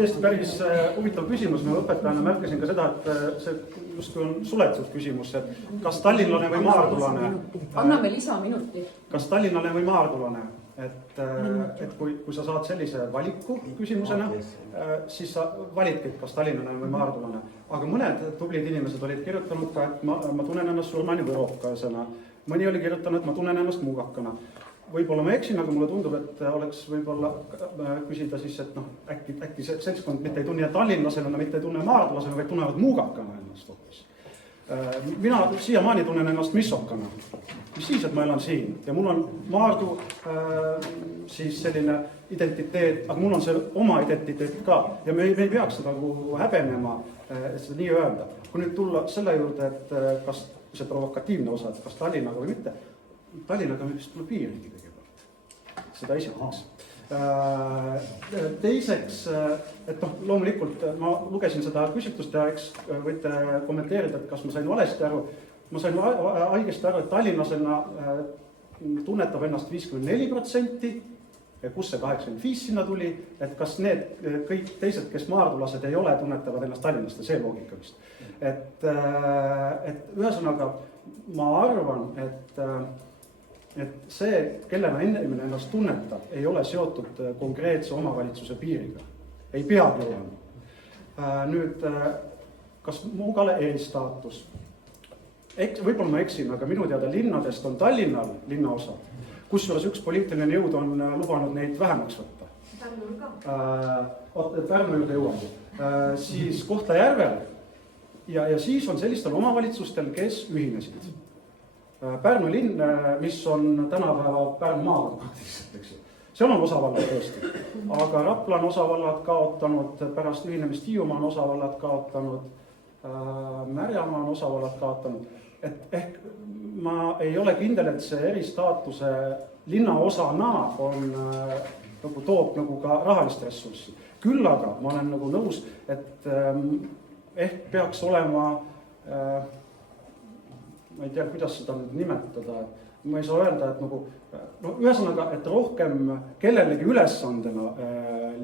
tõesti päris huvitav küsimus. Ma õpetajana märkasin ka seda, et see justkui on suletud küsimus, et kas tallinlane või maardulane. Anname lisaminuti. Kas tallinlane või maardulane? Et kui sa saad sellise valiku küsimusena, siis sa validki, kas tallinlane või maardulane. Aga mõned tublid inimesed olid kirjutanud ka, et ma tunnen ennast surmani võrokasena. Mõni oli kirjutanud, et ma tunnen ennast muugakana. Võib-olla ma eksin, aga mulle tundub, et oleks võib-olla küsida siis, et äkki see seltskond mitte ei tunne tallinlasena, mitte ei tunne maardulasena, vaid tunnevad muugakana ennast hoopis. Mina siiamaani tunnen ennast missokana. Mis siis, et ma elan siin ja mul on Maardu siis selline identiteet, aga mul on see oma identiteet ka ja me ei peaks seda häbenema, et seda nii öelda. Kui nüüd tulla selle juurde, et kas see provokatiivne osa, et kas Tallinnaga või mitte, Tallinnaga me vist tuleb piirigi kõigepealt. Seda esiteks. Teiseks, et loomulikult ma lugesin seda küsitlust ja eks võite kommenteerida, et kas ma sain valesti aru. Ma sain haigesti aru, et tallinlasena tunnetab ennast 54% ja kus see 85% sinna tuli, et kas need kõik teised, kes maardulased ei ole, tunnetavad ennast tallinlaste, see loogika vist. Et ühesõnaga ma arvan, et see, kellena inimene ennast tunnetab, ei ole seotud konkreetse omavalitsuse piiriga. Ei peagi olema. Nüüd, kas Muugale eelstaatus? Võib-olla ma eksin, aga minu teada linnadest on Tallinnal linnaosad, kusjuures üks poliitiline jõud on lubanud neid vähemaks võtta. Pärnu juurde jõuame. Siis Kohtla-Järvel ja siis on sellistel omavalitsustel, kes ühinesid. Pärnu linn, mis on tänapäeva Pärnu maakond praktiliselt, eks ju. Seal on osavallad tõesti, aga Rapla on osavallad kaotanud, pärast ühinemist Hiiumaa on osavallad kaotanud, Märjamaa on osavallad kaotanud. Et ehk ma ei ole kindel, et see eristaatuse linnaosana toob ka rahalist ressurssi. Küll aga ma olen nõus, et ehk peaks olema ma ei tea, kuidas seda nimetada, ma ei saa öelda, et ühesõnaga, et rohkem kellelegi ülesandena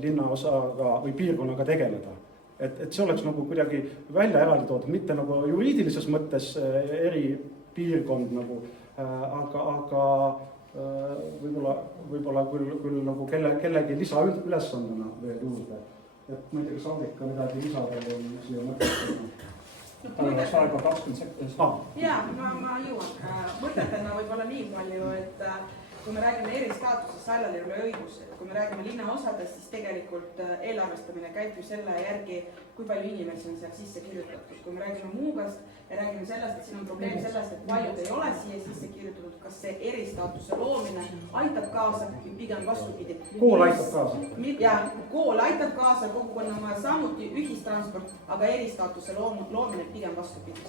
linnaosaga või piirkonnaga tegeleda. Et see oleks kuidagi välja eraldi toodud, mitte juriidilises mõttes eri piirkond, aga võib-olla küll kellegi lisaülesandena veel juurde. Et ma ei tea, kas Aavika midagi lisada või siia mõttes. Oleks aega 20 sekundit. Jaa, ma jõuan. Mõtetena võib olla nii palju, et kui me räägime eristaatusest, Saelal ei ole õigus, et kui me räägime linnaosadest, siis tegelikult eelarvestamine käib ju selle järgi, kui palju inimesi on seal sisse kirjutatud. Kui me räägime Muugast ja räägime sellest, et siin on probleem sellest, et paljud ei ole siia sisse kirjutatud, kas see eristaatuse loomine aitab kaasa, pigem vastupidi. Kool aitab kaasa. Ja kool aitab kaasa, kogukonna samuti ühistransport, aga eristaatuse loomine pigem vastupidi.